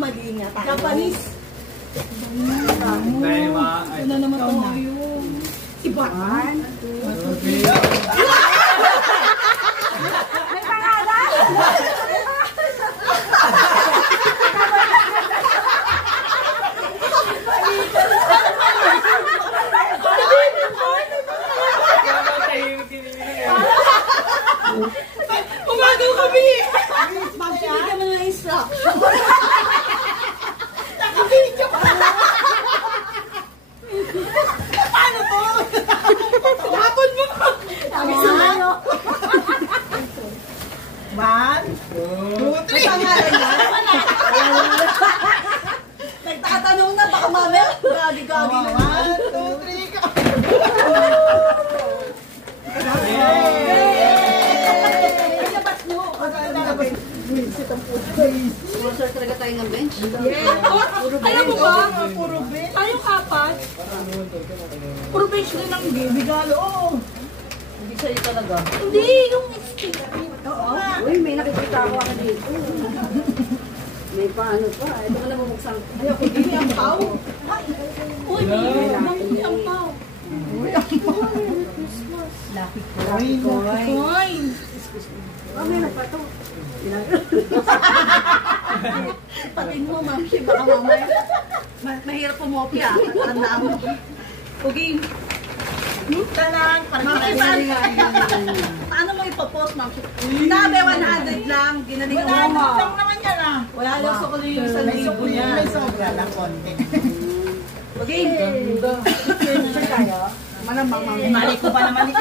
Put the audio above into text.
nagkamali nga tayo. Japanese. Ano naman tayo? Iba. Okay. May pangalan! Umagaw kami! Magbibigyan mo ng instruction. Nakabidyo ka! Paano po? Hapon mo! Sabi sa ano? 1, 2, 3! May pangalan yan? Nagtatanong na, baka mamaya. Gagi-gagi na. 1, 2, 3, ka! Sponsor talaga tayo ng bench. Alam mo ba? Puro bench. Tayong apat. Puro bench din ang bigalo. Oo. Hindi sa'yo talaga. Hindi, yung oo nga. Uy, may nakikita ako dito. May paano pa. Ito ka na bubuksan. Ayoko, hindi ang pao. Uy, may ang pao. Uy, ang pao. Lucky coin. Lucky coin. Oh, meron pa to. Patin mo, mami. Baka mamaya. Mahirap pumopya. Tandaan mo. Okay. Talang. Paano mo ipopost, ma'am? Nabe, 100 lang. Ginaling mo. 100 lang naman yan, ah. Wala lang sa kulo yung 1,000 niya. May sobra lang konti. Okay. Tayo. Mali ko pa naman.